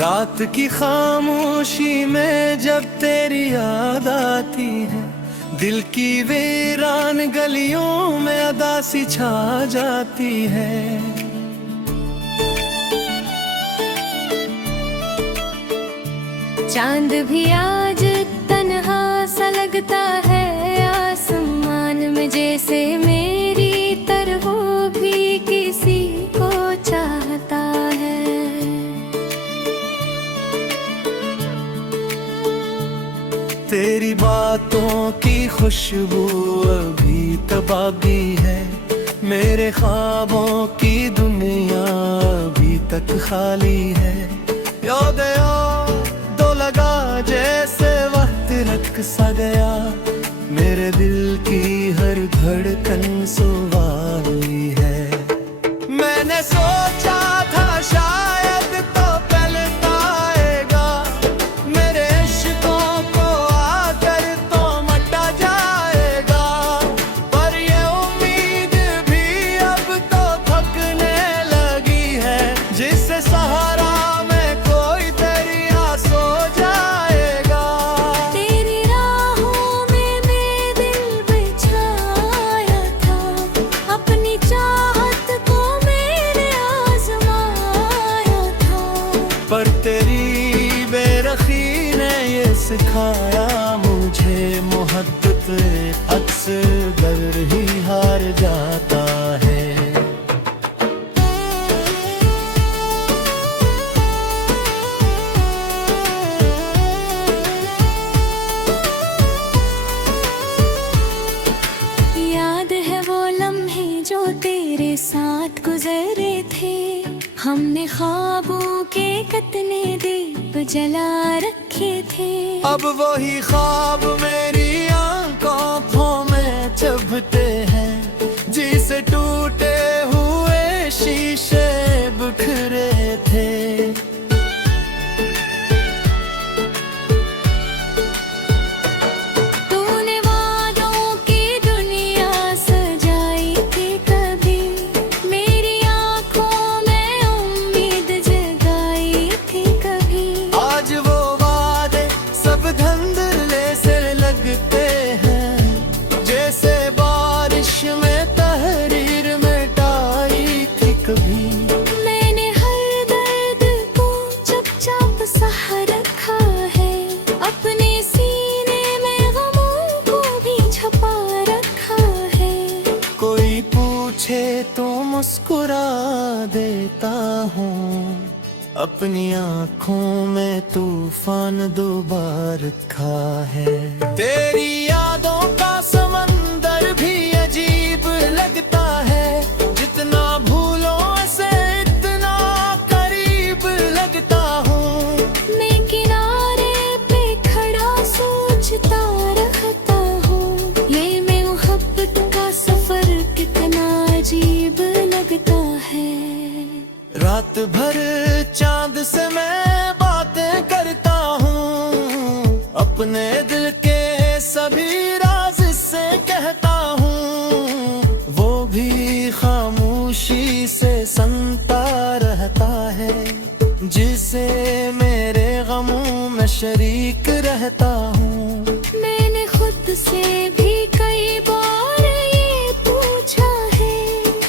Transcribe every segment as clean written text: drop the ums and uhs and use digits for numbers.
रात की खामोशी में जब तेरी याद आती है, दिल की वीरान गलियों में अदा सी छा जाती है। चांद भी आज तन्हा सा लगता है आसमान में, जैसे मेरी तरह वो भी किसी को चाहता है। तेरी बातों की खुशबू अभी तबागी है, मेरे ख्वाबों की दुनिया अभी तक खाली है। याद दो लगा जैसे वक्त रख सा गया, मेरे दिल की हर धड़कन सुवाली है। मैंने सोचा था शायद तो पल आएगा, मेरे इश्कों को आकर तो मटा जाएगा। पर ये उम्मीद भी अब तो थकने लगी है, जिससे सहारा में कोई तेरी आस हो जाएगा। तेरी राहों में मैं दिल बिछाया था, अपनी चाहत को मैंने आजमाया था। पर तेरी बेरखी ने ये सिखाया मुझे, मोहब्बत अक्सर डर ही हार जाता है। याद है वो लम्हे जो तेरे साथ गुजरे थे, हमने ख्वाबों के कितने दीप जला रखे थे। अब वही ख्वाब मेरी आंखों में चुभते हैं, जिसे टूटे हुए शीशे बिखरे थे। तूने वादों की दुनिया सजाई थी कभी, मेरी आंखों में उम्मीद जगाई थी कभी। आज वो वादे सब धंधले से लगते हैं, जैसे बारिश में तहरीर मिटाई थी कभी। मैंने हर दर्द को चुपचाप सहा रखा है, अपने सीने में गमों को भी छुपा रखा है। कोई पूछे तो मुस्कुरा देता हूँ, अपनी आँखों में तूफान डुबा रखा है। तेरी यादों का समंदर भी अजीब लगता है, जितना भूलो से इतना करीब लगता हूँ। मैं किनारे पे खड़ा सोचता रहता हूँ, ये मैं मोहब्बत का सफर कितना अजीब लगता है। रात भर चांद से मैं बातें करता हूँ, अपने दिल के सभी राज इससे कहता हूँ। वो भी खामोशी से सुनता रहता है, जिसे मेरे गमों में शरीक रहता हूँ। मैंने खुद से भी कई बार ये पूछा है,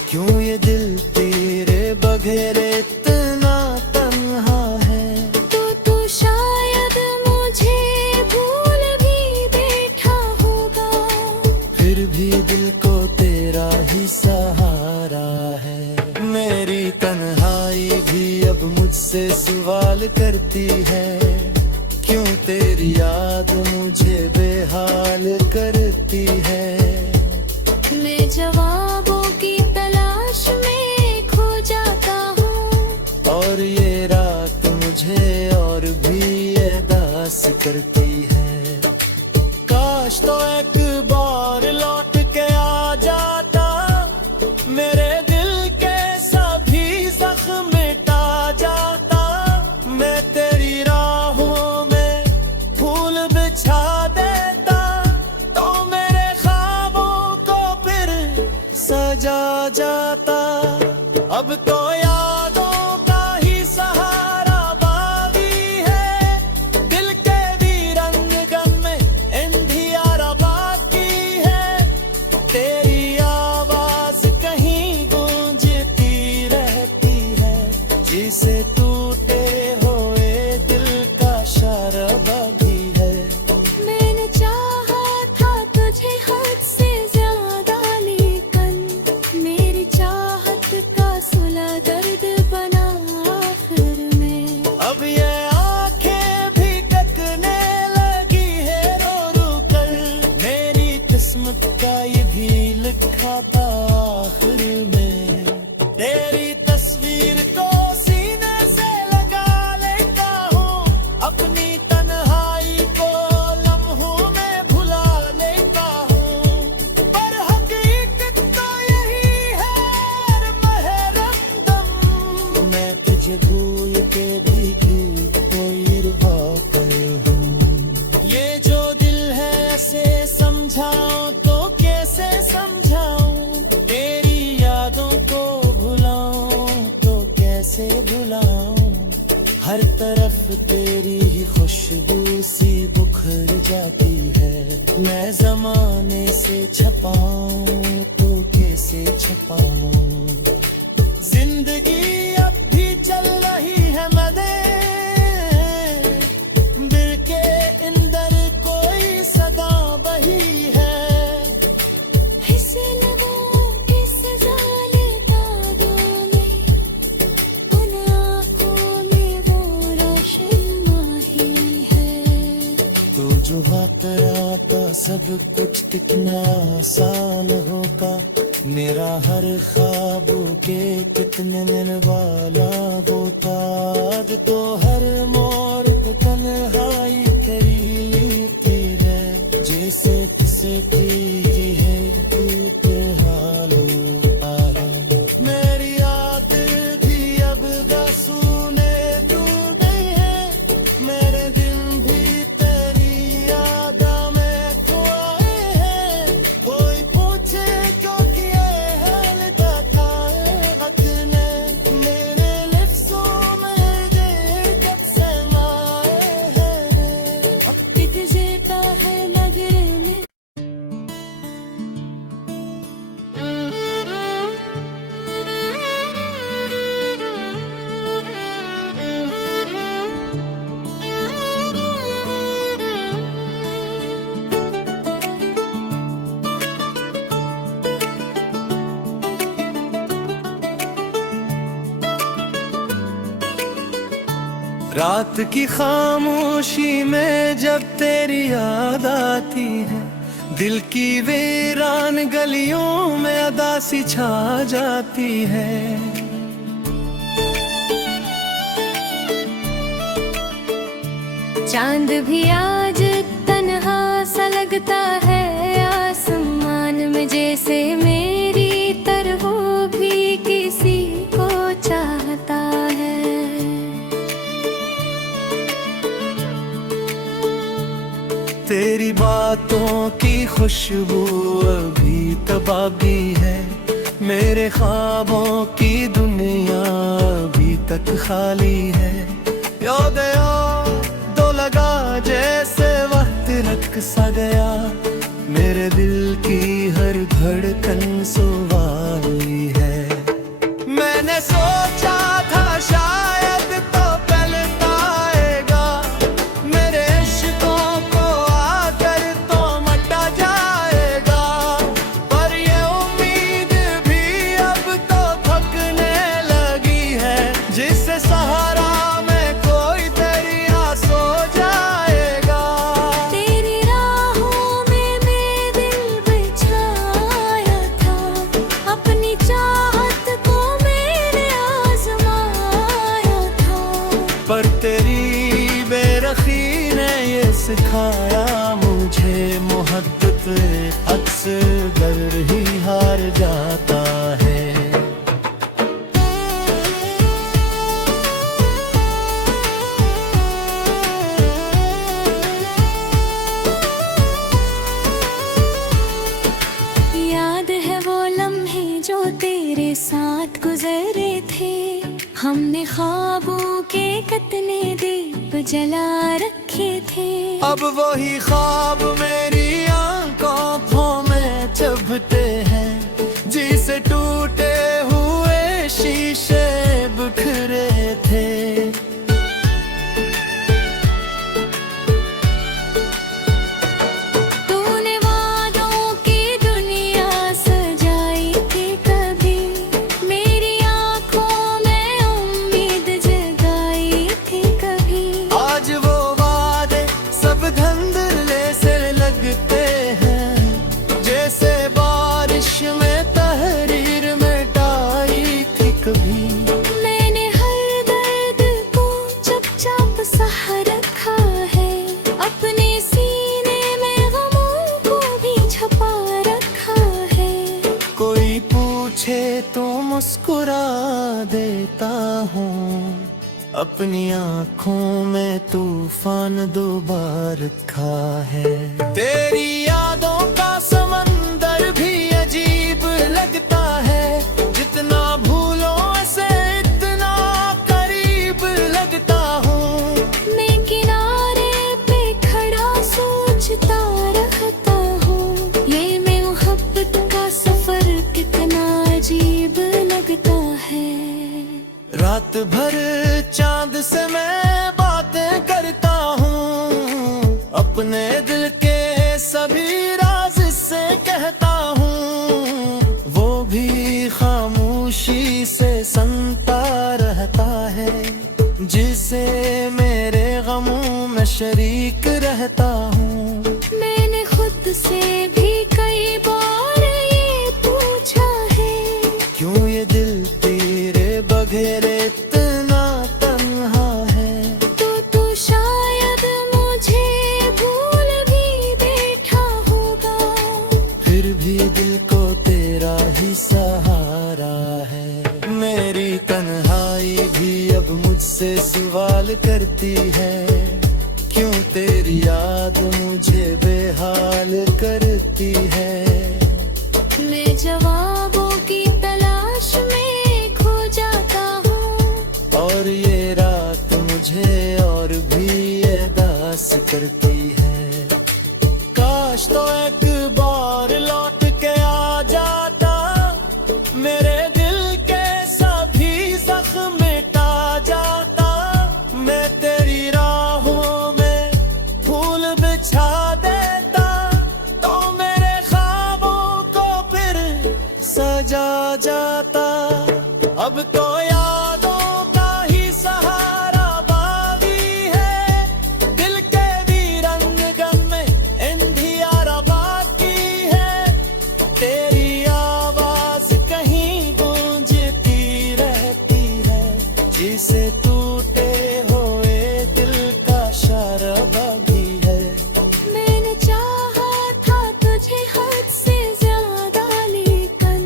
क्यों ये दिल तेरे बगैर इतना तन्हा है। तो शायद मुझे भूल भी बैठा होगा, फिर भी दिल को तेरा ही सहारा है। मेरी तन्हाई भी अब मुझसे सवाल करती है, क्यों तेरी याद मुझे बेहाल करती है। मैं जवाबों की तलाश में खो जाता हूँ, और ये रात मुझे और भी उदास करती है। काश तो एक बार लौट के आ जाता, मेरे दिल के सभी जख्म मिटा जाता। मैं तेरी राहों में फूल बिछा देता, तो मेरे ख्वाबों को फिर सजा जाता। अब तो यादों का ही सहारा बाकी किस्मत का ये भी लिखा था आखिर में। तेरी तस्वीर को सीने से लगा लेता हूँ, अपनी तन्हाई को लम्हों में भुला लेता हूँ। पर हकीकत तो यही है महरमदम, मैं तुझे भूल के भी कोई रुबा पर हूँ। ये जो दिल है ऐसे समझाऊं तो कैसे समझाऊं, तेरी यादों को भुलाऊं तो कैसे भुलाऊं। हर तरफ तेरी ही खुशबू सी बुखर जाती है, मैं जमाने से छपाऊं तो कैसे छपाऊं। जिंदगी अब भी चल रही है मदे दिल के अंदर कोई सदा बही है। इसे लबों की सजा लेता दो में, उन आँखों में वो रोशन माही है। तो जो वक्त आता सब कुछ कितना आसान होगा, मेरा हर ख्वाबों के कितने दिन वाला वो था। अब तो हर मोड़ पे तन्हाई तेरी थी है, जैसे तुझसे की है टूटे हालों आया। मेरी आदत भी अब गसूने डूब गई है, मेरे दिन भी तेरी याद में खोए हैं। कोई पूछे क्यों किए हाल बताए वक्त ने, मेरे लफ्ज़ों में दे कब से माए हैं। वक्त जेता है नगरे में। रात की खामोशी में जब तेरी याद आती है, दिल की वीरान गलियों में अदा सी छा जाती है। चांद भी आज तन्हा सा लगता है आसमान में, जैसे मेरी तरह वो भी किसी को चाहता है। तेरी बातों की खुशबू अभी तबाबी है, मेरे ख्वाबों की दुनिया अभी तक खाली है। याद दो लगा जैसे वक्त रख सा गया, मेरे दिल की हर धड़कन सुवाली है। मैंने सोचा था शायद तो पल पाएगा, मेरे इश्कों को आकर तो मटा जाएगा। पर ये उम्मीद भी अब तो थकने लगी है, जिससे सहारा में कोई दरिया सो जाएगा। तेरी राहों में मैं दिल बिछाया था, अपनी चाहत को मैंने आजमाया था। पर तेरी बेरखी ने ये सिखाया मुझे, मोहब्बत अक्सर डर ही हार जाता है। याद है वो लम्हे जो तेरे साथ गुजरे थे, हमने ख्वाबों के कितने दीप जला रखे थे। अब वही ख्वाब मेरी आंखों में चुभते हैं, जिसे टूटे हुए शीशे बिखरे थे। तूने वादों की दुनिया सजाई थी कभी, मेरी आंखों में उम्मीद जगाई थी कभी। आज वो वादे सब धंधले से लगते तो मुस्कुरा देता हूँ, अपनी आँखों में तूफान दो बार रखा है। तेरी यादों का समंदर भी अजीब लगता है, जितना भूलो ऐसे इतना करीब लगता हूँ। मैं किनारे पे खड़ा सोचता रहता हूँ, ये मैं मोहब्बत का सफर कितना अजीब लगता है। रात भर चांद से मैं बातें करता हूँ, अपने दिल के सभी राज से कहता हूँ। वो भी खामोशी से सुनता रहता है, जिसे मेरे गमों में शरीक रहता हूँ। मैंने खुद से भी कई बार ये पूछा है, क्यों ये दिल तेरे बगैर इतना तन्हा है। तो शायद मुझे भूल भी बैठा होगा, फिर भी दिल को तेरा ही सहारा है। मेरी तन्हाई भी अब मुझसे सवाल करती है, क्यों तेरी याद मुझे बेहाल करती है। मैं जवाबों की तलाश में खो जाता हूँ, और ये रात मुझे और भी उदास करती है। काश तो एक बार लौट के आ जाता, मेरे दिल के सभी जख्म मिटा जाता। मैं तेरी राहों में फूल बिछा देता, तो मेरे ख्वाबों को फिर सजा जाता। अब तो यादों का ही सहारा बाकी है, दिल के वीरन गम में अंधियारा बाकी है। तेरी आवाज कहीं गूंजती रहती है, जिसे टूटे हुए दिल का इशारा बाकी है। मैंने चाहा था तुझे हद से ज्यादा, लेकिन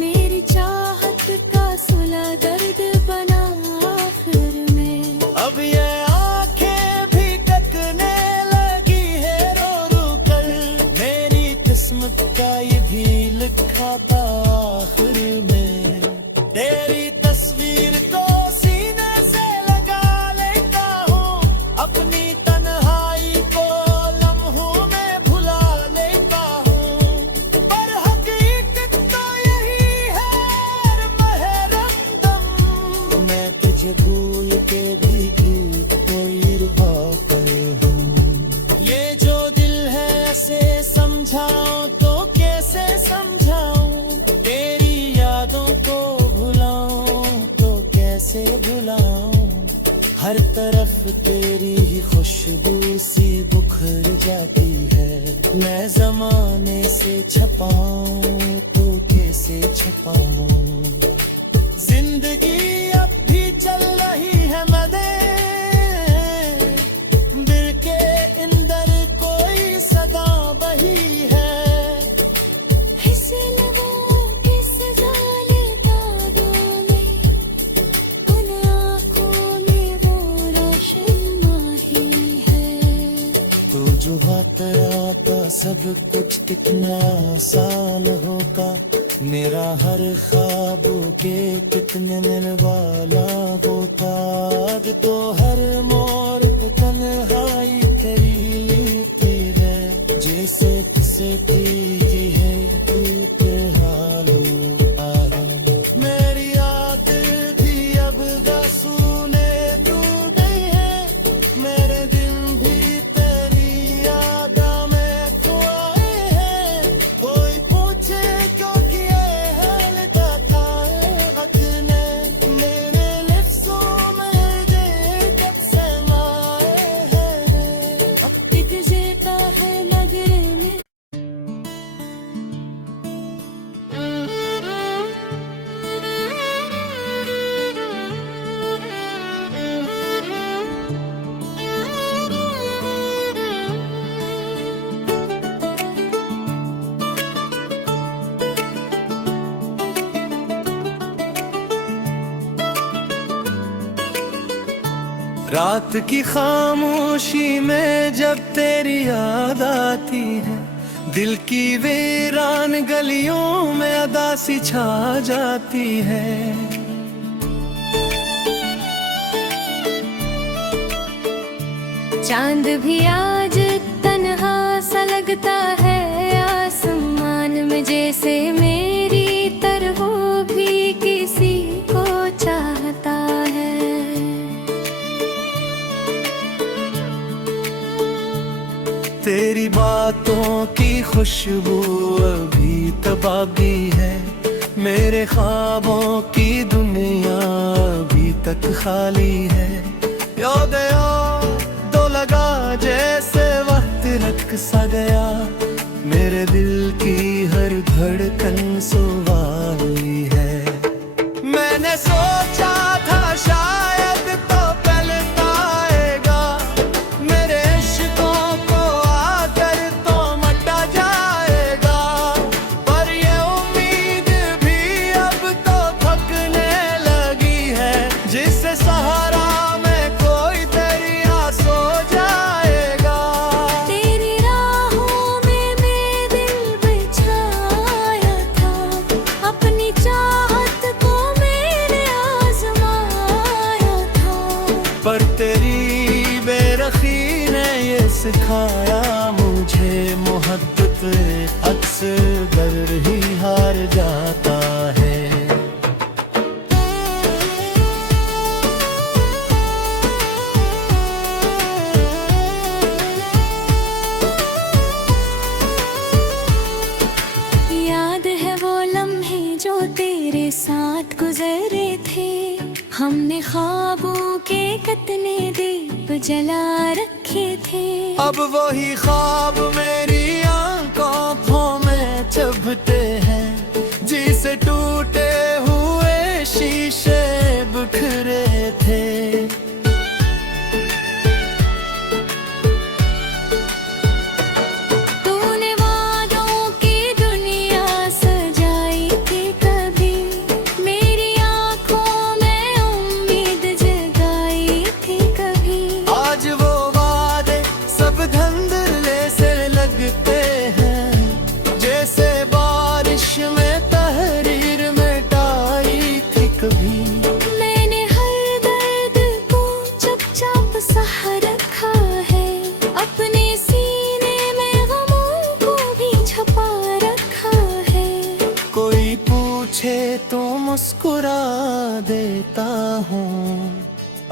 मेरी चाहत का सुला दर्द बना आखिर में। अब ये आंखें भी तकने लगी है रो रो कर, मेरी किस्मत का ये भी लिखा था आखिर में। तेरी तस्वीर को सीने से लगा लेता हूँ, अपनी तन्हाई को लम्हों में भुला लेता हूँ। पर हकीकत तो यही है महरम दम, मैं तुझे भूल के भी कोई रुबा पर हूँ। ये जो दिल है ऐसे समझाऊं तो कैसे समझाऊं, तेरी यादों को भुलाऊं तो कैसे भुलाऊं। हर तरफ तेरी ही खुशबू सी बुखर जाती है, मैं जमाने से छपाऊं तो कैसे छपाऊं। जिंदगी अब भी चल रही है मदे, दिल के अंदर कोई सदा बही है। फिसल वो किस जालिदा में, उन आँखों में वो रोशन माही है। तो जो आता सब कुछ कितना आसान होगा, मेरा हर ख्वाबों के कितने निर्वाला होता। अब तो हर मोड़ पे तन्हाई तेरी लिपटी है, जैसे किसे की है टूटे हालो आया। मेरी याद भी अब गसूने डूब गई है, मेरे दिन भी तेरी याद में खोए हैं। कोई पूछे क्यों किए है जाता है वक्त ने, मेरे लिफ्ज़ों में दे कब से माए हैं। वक्त गुज़रता है नगर में, रात की खामोशी में जब तेरी याद आती है, दिल की वीरान गलियों में अदा सी छा जाती है। चांद भी आज तन्हा सा लगता है आसमान में, जैसे मेरी तरह वो भी किसी को चाहता है। तेरी बातों की खुशबू अभी तबाबी है, मेरे ख्वाबों की दुनिया अभी तक खाली है। याद तो लगा जैसे वक्त रख सा गया, मेरे दिल की हर धड़कन सुबह हुई है। मैंने सोचा था शायद तो कल आएगा, मेरे इश्कों को आकर तो मटा जाएगा, पर ये उम्मीद भी अब तो थकने लगी है, जिससे सहारा में कोई दरिया सो जाएगा। तेरी राहों में मैं दिल बिछाया था, अपनी चाहत को मैंने आजमाया था, पर तेरी बेरखी ने ये सिखाया मुझे, मोहब्बत अक्सर ही हार जाता है। याद है वो लम्हे जो तेरे साथ गुजरे थे, हमने ख्वाबों के कितने दीप जला रखे थे। अब वही ख्वाब मेरी आंखों में चुभते हैं, जिसे टूटे हुए शीशे बिखरे थे। तूने वादों की दुनिया सजाई थी कभी, मेरी आंखों में उम्मीद जगाई थी कभी। आज वो वादे सब धंधले से लगते हैं, जैसे बारिश में तहरीर मिटाई थी कभी। मैंने हर दर्द को चुपचाप सह रखा है, अपने सीने में गमों को भी छुपा रखा है। कोई पूछे तो मुस्कुरा देता हूँ,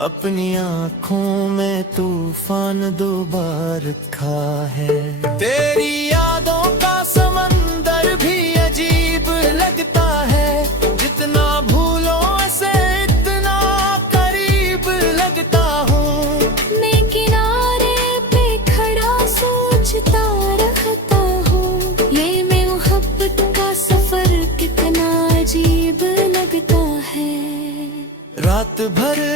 अपनी आँखों में तूफान डुबा रखा है। तेरी यादों का समंदर भी अजीब लगता है, जितना भूलो से इतना करीब लगता हूँ। मैं किनारे पे खड़ा सोचता रहता हूँ, ये मैं मोहब्बत का सफर कितना अजीब लगता है। रात भर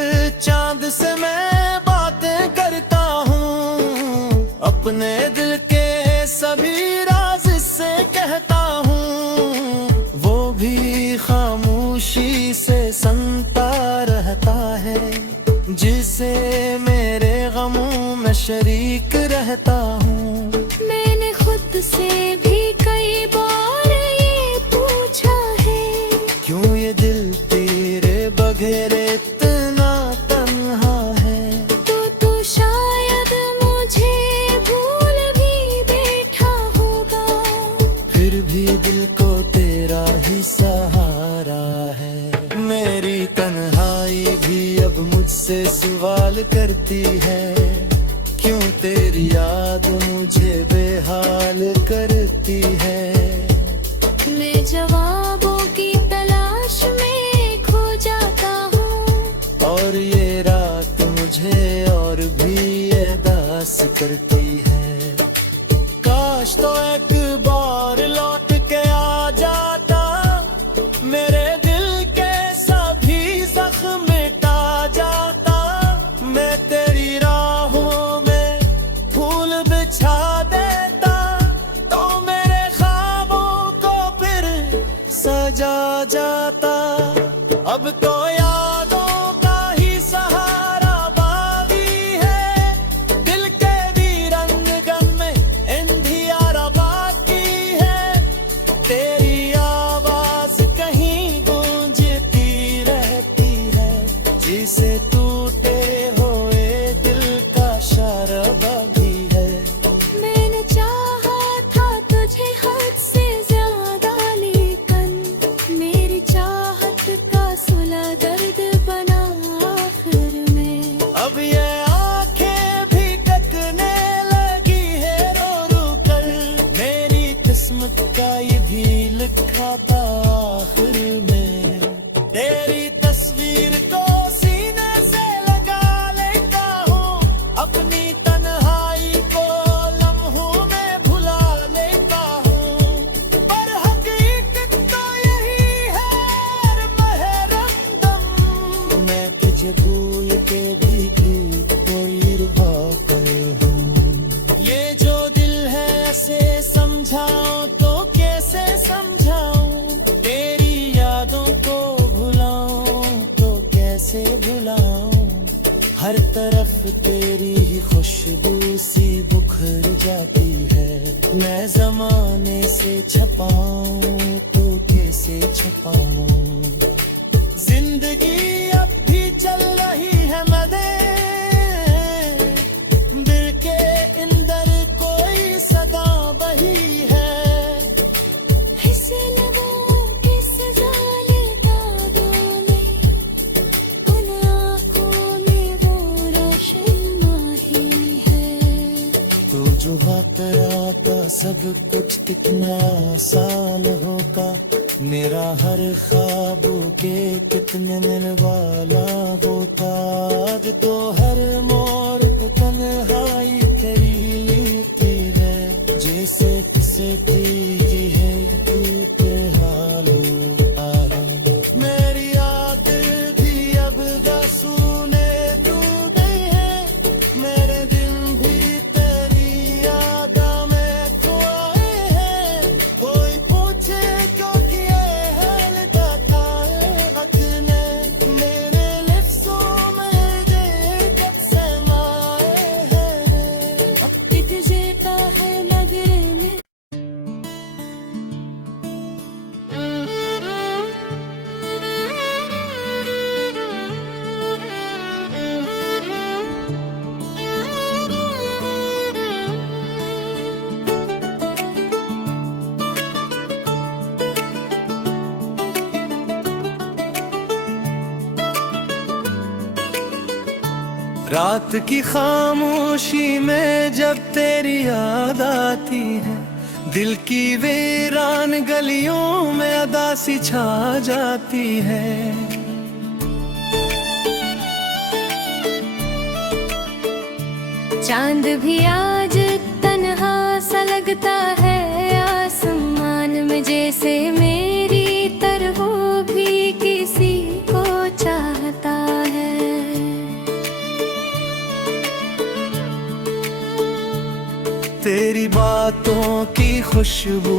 चांद से मैं बातें करता हूँ, अपने दिल के सभी राज से कहता हूँ, वो भी खामोशी से सुनता रहता है, जिसे मेरे गमों में शरीक रहता हूँ। मैंने खुद से भी कई बार ये पूछा है, क्यों ये दिल तेरे बगैर इतना तन्हा है। तो शायद मुझे भूल भी बैठा होगा, फिर भी दिल को तेरा ही सहारा है। मेरी तन्हाई भी अब मुझसे सवाल करती है, क्यों तेरी याद मुझे बेहाल करती है। मैं जवाबों की तलाश में खो जाता हूँ, और ये रात मुझे और भी अदास करती है। काश तो एक बार लौट के आ जाता, मेरे दिल के सभी जख्म मिटा जाता। मैं तेरी राहों में फूल बिछा देता, तो मेरे ख्वाबों को फिर सजा जाता। अब तो यादों का ही सहारा बाकी का ये भी लिखा था आखिर में। तेरी तस्वीर को सीने से लगा लेता हूँ, अपनी तन्हाई को लम्हों में भुला लेता हूँ। पर हकीकत तो यही है महरमदम, मैं तुझे भूल के भी कोई रुबा कर हूँ। ये जो दिल है ऐसे समझाऊं तो कैसे समझाऊं, तेरी यादों को भुलाऊं तो कैसे भुलाऊं। हर तरफ तेरी ही खुशबू सी बुखर जाती है, मैं जमाने से छपाऊं तो कैसे छपाऊं। जिंदगी अब भी चल रही है मदे, दिल के अंदर कोई सदा बही है। ऐसे लगाओ कि सजा लेता मैं, उन आँखों में वो रोशन माही है। तू जो बात आता सब कुछ कितना आसान होगा, मेरा हर ख्वाब के कितने दिन वाला होता। आज तो हर मोड़ पे तन्हाई तेरी लेती है, जैसे फिसलती है टूटे हालों आरा। मेरी याद भी अब गसूने डूब गई है, मेरे दिन भी तेरी याद में खोए हैं। कोई पूछे क्यों किए है लदाता वक्त ने, मेरे लिप्सों में दे कब से माए हैं। अब तुझे का है नगरे में रात की खामोशी में जब तेरी याद आती है, दिल की वीरान गलियों में अदा सी छा जाती है। चांद भी आज तन्हा सा लगता है आसमान में, जैसे मेरी तरह वो भी किसी को चाहता है। तेरी बातों की खुशबू